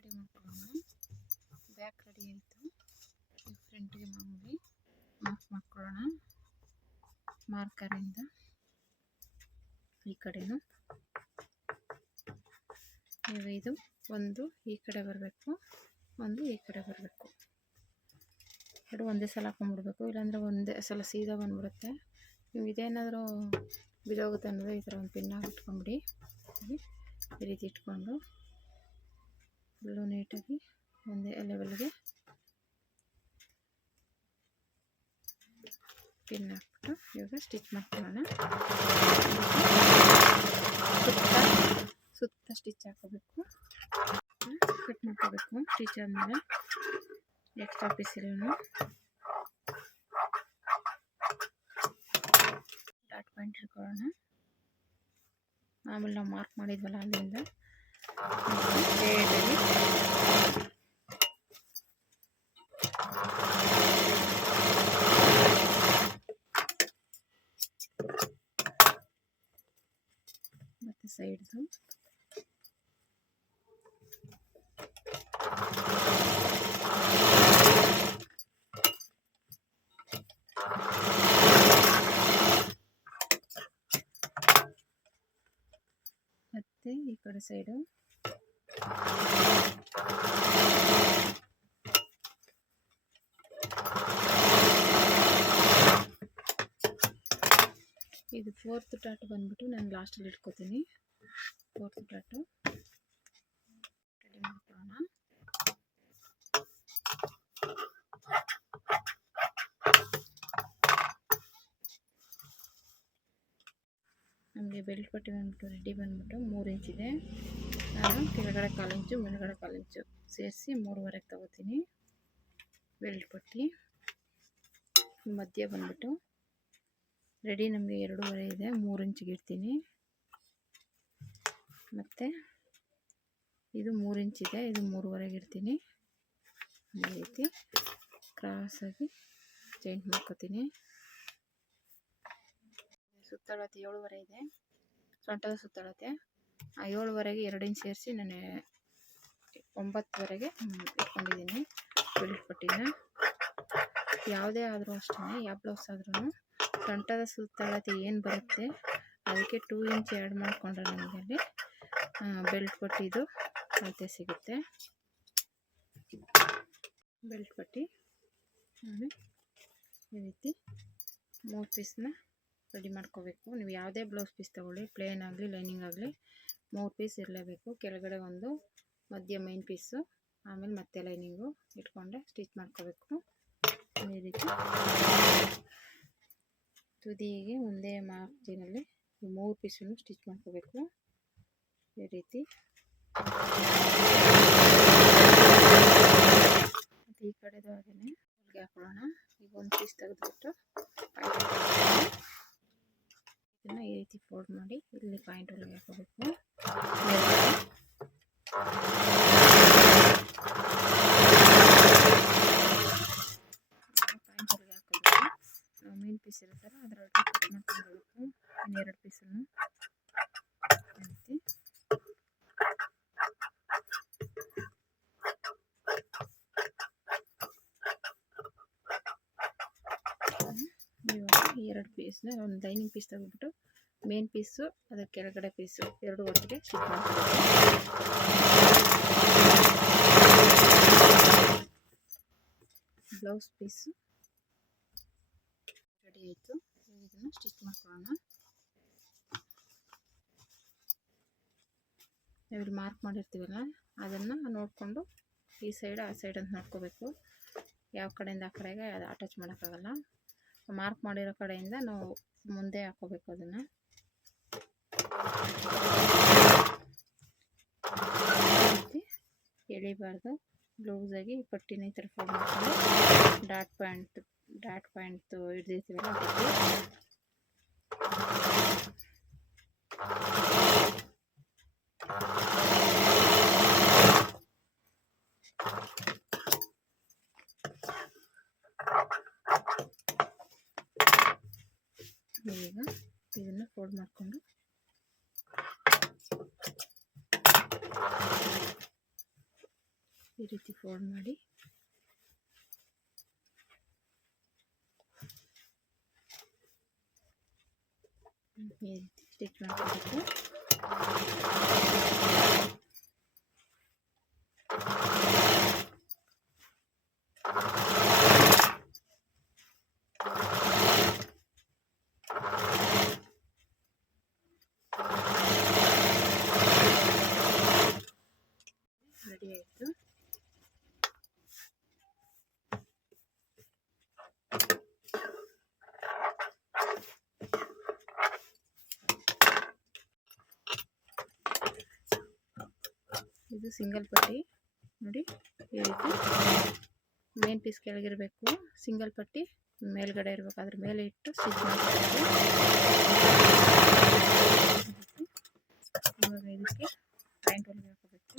Ready ಮಾಡ್ಕೊಳ್ಳೋಣ. Back ready ಆಯಿತು. ಫ್ರಂಟ್ಗೆ ಮಾಮೂಲಿ ಮಾರ್ಕ್ ಮಾಡ್ಕೊಳ್ಳೋಣ. ಮಾರ್ಕರಿಂದ ಈ ಕಡೆನೂ ಇದು ಒಂದು ಈ ಕಡೆ ಬರಬೇಕು, ಒಂದು ಈ ಕಡೆ ಬರಬೇಕು. ಎರಡು ಒಂದೇ ಸಲ ಹಾಕೊಂಡ್ಬಿಡ್ಬೇಕು, ಇಲ್ಲಾಂದರೆ ಒಂದೇ ಸಲ ಸೀದಾ ಬಂದ್ಬಿಡುತ್ತೆ. ನೀವು ಇದೇನಾದರೂ ಬಿದೋಗುತ್ತೆ ಅನ್ನೋದು ಈ ಥರ ಒಂದು ಪಿನ್ನಾಗಿ ಇಟ್ಕೊಂಡ್ಬಿಡಿ. ಈ ರೀತಿ ಇಟ್ಕೊಂಡು ಫುಲ್ಲು ನೀಟಾಗಿ ಒಂದೇ ಲೆವೆಲ್ಗೆ ಪಿನ್ ಹಾಕ್ಬಿಟ್ಟು ಇವಾಗ ಸ್ಟಿಚ್ ಮಾಡ್ಕೊಳ್ಳೋಣ. ಸುತ್ತ ಸ್ಟಿಚ್ ಹಾಕೋಬೇಕು, ಕಟ್ ಮಾಡ್ಕೋಬೇಕು. ಸ್ಟಿಚ್ ಆದಮೇಲೆ ಎಕ್ಸ್ಟ್ರಾ ಪೀಸ್ ಇರೋನು ಡಾಟ್ ಪಾಯಿಂಟ್ ಇಟ್ಕೊಳ್ಳೋಣ. ಆಮೇಲೆ ನಾವು ಮಾರ್ಕ್ ಮಾಡಿದ್ವಲ್ಲ ಅಲ್ಲಿಂದ ಸ್ಟ್ರೇಟಾಗಿ ಮತ್ತು ಸೈಡ್ದು ಮತ್ತು ಈ ಕಡೆ ಸೈಡು ಇದು 4th ಡಾಟ್ ಬಂದ್ಬಿಟ್ಟು ನಾನು ಲಾಸ್ಟಲ್ಲಿ ಇಟ್ಕೋತೀನಿ. 4th ಡಾಟು ರೆಡಿ ಮಾಡ್ಕೊಳ್ಳೋಣ. ನಮಗೆ ಬೆಲ್ಟ್ ಪಟ್ಟಿ ಬಂದ್ಬಿಟ್ಟು ರೆಡಿ ಬಂದ್ಬಿಟ್ಟು 3 ಇಂಚಿದೆ. ನಾನು ಕೆಳಗಡೆ 1/4 ಇಂಚು ಮೇಲ್ಗಡೆ 1/4 ಇಂಚು ಸೇರಿಸಿ 3.5 ತಗೋತೀನಿ. ಬೆಲ್ಟ್ ಪಟ್ಟಿ ಮಧ್ಯ ಬಂದ್ಬಿಟ್ಟು ರೆಡಿ ನಮಗೆ 2.5 ಇದೆ, 3 ಇಂಚಿಗೆ ಇಡ್ತೀನಿ. ಮತ್ತು ಇದು 3 ಇಂಚಿದೆ, ಇದು 3.5 ಇಡ್ತೀನಿ. ಈ ರೀತಿ ಕ್ರಾಸಾಗಿ ಜಾಯಿಂಟ್ ಮಾಡ್ಕೊತೀನಿ. ಸುತ್ತಳತೆ 7.5 ಇದೆ, ಸೊಂಟದ ಸುತ್ತಳತೆ 7.5ಗೆ 2 ಇಂಚ್ ಸೇರಿಸಿ ನಾನು 9ವರೆಗೆ ಇಟ್ಕೊಂಡಿದ್ದೀನಿ ಬೆಲ್ಟ್ ಪಟ್ಟಿನ. ಯಾವುದೇ ಆದರೂ ಅಷ್ಟೇ, ಯಾವ ಬ್ಲೌಸ್ ಆದ್ರೂ ಸೊಂಟದ ಸುತ್ತಳತೆ ಏನು ಬರುತ್ತೆ ಅದಕ್ಕೆ 2 ಇಂಚ್ ಆ್ಯಡ್ ಮಾಡಿಕೊಂಡ್ರೆ ನಮಗೆ ಅಲ್ಲಿ ಬೆಲ್ಟ್ ಪಟ್ಟಿದು ಅಳತೆ ಸಿಗುತ್ತೆ. ಬೆಲ್ಟ್ ಪಟ್ಟಿ ಈ ರೀತಿ 3 ಪೀಸ್ನ ರೆಡಿ ಮಾಡ್ಕೋಬೇಕು. ನೀವು ಯಾವುದೇ ಬ್ಲೌಸ್ ಪೀಸ್ ತೊಗೊಳ್ಳಿ, ಪ್ಲೇನ್ ಆಗಲಿ ಲೈನಿಂಗ್ ಆಗಲಿ 3 ಪೀಸ್ ಇರಲೇಬೇಕು. ಕೆಳಗಡೆ ಒಂದು, ಮಧ್ಯ ಮೈನ್ ಪೀಸು, ಆಮೇಲೆ ಮತ್ತೆ ಲೈನಿಂಗು ಇಟ್ಕೊಂಡೆ ಸ್ಟಿಚ್ ಮಾಡ್ಕೋಬೇಕು. ಈ ರೀತಿ ತುದಿಗೆ ಒಂದೇ ಮಾರ್ಜಿನಲ್ಲಿ ಈ 3 ಪೀಸನ್ನು ಸ್ಟಿಚ್ ಮಾಡ್ಕೋಬೇಕು. ಈ ರೀತಿ ಮತ್ತು ಈ ಕಡೆದು ಹಾಗೆಯೇ ಹೊಲಿಗೆ ಹಾಕೊಳ್ಳೋಣ. ಈಗ ಒಂದು ಪೀಸ್ ತೆಗೆದುಬಿಟ್ಟು ಇದನ್ನು ಈ ರೀತಿ ಫೋಲ್ಡ್ ಮಾಡಿ ಇಲ್ಲಿ ಪಾಯಿಂಟ್ ಹೊಲಿಗೆ ಹಾಕೋಬೇಕು. ಪಾಯಿಂಟ್ ಹೊಲಿಗೆ ಹಾಕಿದ್ರೆ ನಾವು ಮೇನ್ ಪೀಸ್ ಇರುತ್ತಲ್ಲ ಅದರೊಳಗೆ ಕಟ್ ಮಾಡ್ಕೊಳ್ಬೇಕು. 2 ಪೀಸನ್ನು ರೀತಿ ಇವಾಗ 2 ಪೀಸ್ನ ಒಂದು ಲೈನಿಂಗ್ ಪೀಸ್ ತೆಗೆದುಬಿಟ್ಟು ಮೇನ್ ಪೀಸು ಅದರ ಕೆಳಗಡೆ ಪೀಸು 2 ಒಟ್ಟಿಗೆ ಸ್ಟಿಚ್ ಮಾಡ್ಕೊಬೇಕು. ಬ್ಲೌಸ್ ಪೀಸು ರೆಡಿ ಆಯಿತು. ಇದನ್ನು ಸ್ಟಿಚ್ ಮಾಡ್ಕೊಳ್ಳೋಣ. ನಾವಿಲ್ಲಿ ಮಾರ್ಕ್ ಮಾಡಿರ್ತೀವಲ್ಲ ಅದನ್ನು ನೋಡಿಕೊಂಡು ಈ ಸೈಡ್ ಆ ಸೈಡ್ ಅಂತ ನೋಡ್ಕೋಬೇಕು. ಯಾವ ಕಡೆಯಿಂದ ಆ ಕಡೆಗೆ ಅದು ಅಟ್ಯಾಚ್ ಮಾಡೋಕ್ಕಾಗಲ್ಲ. ಮಾರ್ಕ್ ಮಾಡಿರೋ ಕಡೆಯಿಂದ ನಾವು ಮುಂದೆ ಹಾಕೋಬೇಕು. ಅದನ್ನು ಎಳಿಬಾರ್ದು. ಬ್ಲೌಸಾಗಿ ಪಟ್ಟಿನ ಈ ಥರ ಫೋಲ್ಡ್ ಮಾಡ್ಕೊಂಡು ಡಾಟ್ ಪಾಯಿಂಟ್ ಹಿಡ್ದಿರ್ತೀವಲ್ಲ ಈಗ ಇದನ್ನು ಫೋಲ್ಡ್ ಮಾಡಿಕೊಂಡು ಈ ರೀತಿ ಫೋಲ್ಡ್ ಮಾಡಿ ಈ ರೀತಿ ಸ್ಟಿಚ್ ಮಾಡಬೇಕು. ರೆಡಿ ಆಯಿತು. ಇದು ಸಿಂಗಲ್ ಪಟ್ಟಿ ನೋಡಿ, ಈ ರೀತಿ ಮೇನ್ ಪೀಸ್ ಕೆಳಗಿರಬೇಕು, ಸಿಂಗಲ್ ಪಟ್ಟಿ ಮೇಲ್ಗಡೆ ಇರಬೇಕು. ಅದ್ರ ಮೇಲೆ ಇಟ್ಟು ಸ್ಟಿಚ್ ಮಾಡಬೇಕು. ಇವಾಗ ಇದಕ್ಕೆ ಪಾಯಿಂಟ್ ಹೊಲಿಗೆ ಹಾಕಬೇಕು.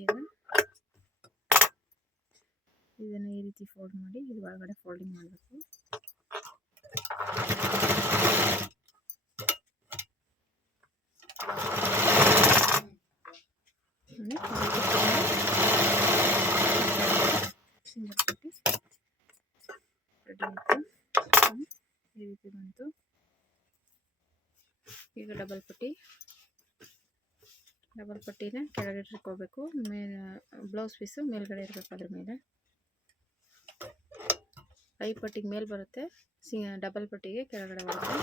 ಈಗ ಇದನ್ನು ಈ ರೀತಿ ಫೋಲ್ಡ್ ಮಾಡಿ ಇದು ಒಳಗಡೆ ಫೋಲ್ಡಿಂಗ್ ಮಾಡಬೇಕು. ಸಿಂಗಲ್ ಪಟ್ಟಿ ರೆಡಿ ಆಯಿತು. ಈ ರೀತಿ ಬಂತು. ಈಗ ಡಬಲ್ ಪಟ್ಟಿನ ಕೆಳಗಡೆ ಇಟ್ಕೋಬೇಕು. ಬ್ಲೌಸ್ ಪೀಸು ಮೇಲ್ಗಡೆ ಇರಬೇಕು. ಅದ್ರ ಮೇಲೆ ಐ ಪಟ್ಟಿಗೆ ಮೇಲೆ ಬರುತ್ತೆ, ಡಬಲ್ ಪಟ್ಟಿಗೆ ಕೆಳಗಡೆ ಬರುತ್ತೆ.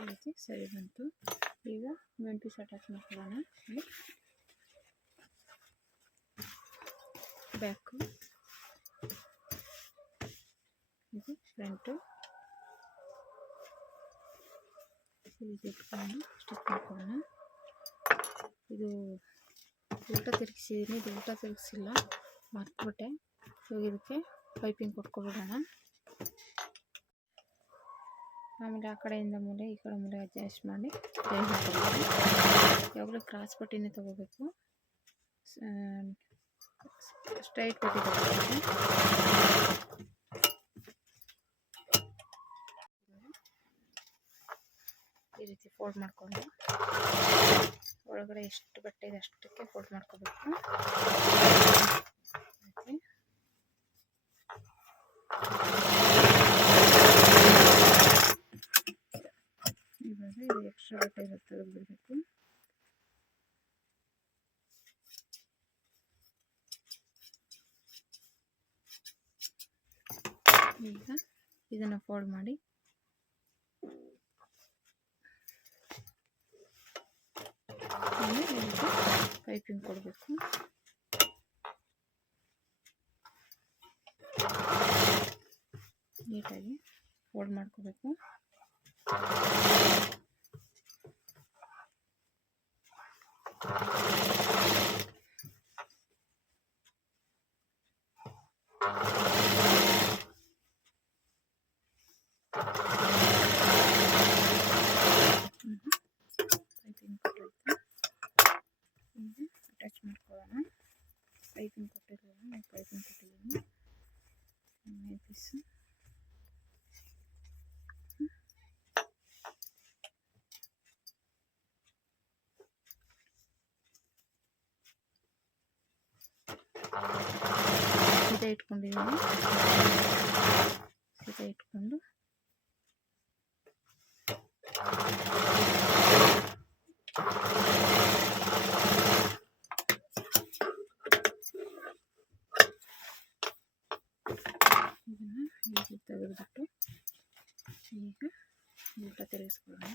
ಈ ರೀತಿ ಸರಿ ಬಂತು. ಈಗ ಮೇನ್ ಪೀಸ್ ಅಟ್ಯಾಚ್ ಮಾಡ್ಕೊಳ್ಳೋಣ. ಬ್ಯಾಕು, ಇದು ಫ್ರಂಟು, ಈ ರೀತಿ ಇಟ್ಕೊಂಡು ಸ್ಟಿಚ್ ಮಾಡ್ಕೊಳ್ಳೋಣ. ಇದು ಉಲ್ಟಾ ತಿರುಗಿಸಿದ್ದೀನಿ, ಇದು ಉಲ್ಟಾ ತಿರುಗಿಸಿಲ್ಲ, ಮರ್ತುಬಿಟ್ಟೆ. ಇವಾಗ ಇದಕ್ಕೆ ಪೈಪಿಂಗ್ ಕೊಟ್ಕೊಬಿಡೋಣ. ಆಮೇಲೆ ಆ ಕಡೆಯಿಂದ ಮೂಲೆ ಈ ಕಡೆ ಮೂಲೆ ಅಡ್ಜಸ್ಟ್ ಮಾಡಿ ಜಾಯಿನ್ ಮಾಡ್ಕೊಬೇಕು. ಯಾವಾಗಲೂ ಕ್ರಾಸ್ ಪಟ್ಟಿನೇ ತೊಗೋಬೇಕು, ಸ್ಟ್ರೈಟ್ ಪಟ್ಟಿ ತೊಗೋಬೇಕು. ಈ ರೀತಿ ಫೋಲ್ಡ್ ಮಾಡಿಕೊಂಡು ಒಳಗಡೆ ಎಷ್ಟು ಬಟ್ಟೆ ಇದೆ ಅಷ್ಟಕ್ಕೆ ಫೋಲ್ಡ್ ಮಾಡ್ಕೋಬೇಕು. ಇವಾಗ ಇದು ಎಕ್ಸ್ಟ್ರಾ ಬಟ್ಟೆ ಇರುತ್ತೆ, ತೆಗೆದುಬಿಡಬೇಕು. ಈಗ ಇದನ್ನು ಫೋಲ್ಡ್ ಮಾಡಿ ಪೈಪಿಂಗ್ ಕೊಡಬೇಕು. ನೀಟಾಗಿ ಫೋಲ್ಡ್ ಮಾಡ್ಕೋಬೇಕು. ಪೈಪಿಂಗ್ ಕೊಟ್ಟಿರುತ್ತೆ, ಈಗ ಅಟ್ಯಾಚ್ ಮಾಡ್ಕೊಳ್ಳೋಣ. ಪೈಪಿಂಗ್ ಕೊಟ್ಟಿರೋದು ಪೈಪಿಂಗ್ ಕೊಟ್ಟಿದ್ದೀನಿ ಮೇನ್ ಪೀಸು. ಸೀದಾ ಇಟ್ಕೊಂಡಿದ್ದೀನಿ, ಸೀದಾ ಇಟ್ಕೊಂಡು ಇದನ್ನು ಹೀಗೆ ತೆಗೆದುಬಿಟ್ಟು ಈಗ ಉಲ್ಟಾ ತಿರುಗಿಸ್ಕೊಳ್ಳೋಣ.